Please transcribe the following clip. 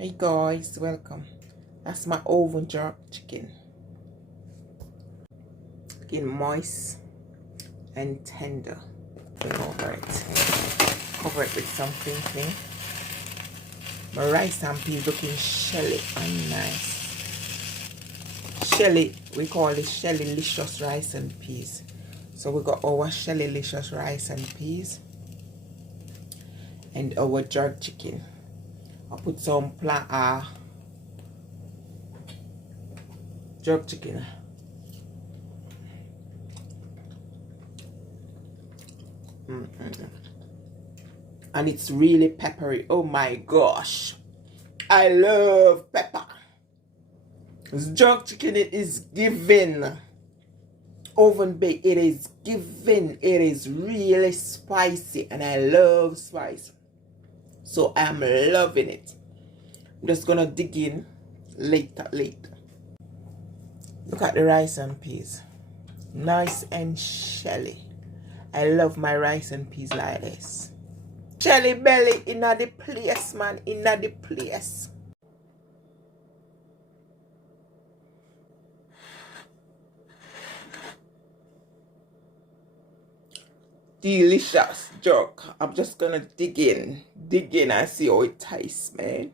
Hey guys, welcome. That's my oven jerk chicken. Getting moist and tender. Bring over it. Cover it with something clean. My rice and peas looking shelly and nice. Shelly, we call it Shelly-licious rice and peas. So we got our Shelly-licious rice and peas and our jerk chicken. I put some jerk chicken. And it's really peppery. Oh my gosh, I love pepper. This jerk chicken, it is giving. Oven baked, it is giving. It is really spicy and I love spice, so I'm loving it. I'm just gonna dig in later. Look at the rice and peas, nice and shelly. I love my rice and peas like this. Shelly belly inna the place, man, inna the place. Delicious jerk. I'm just gonna dig in and see how it tastes, man.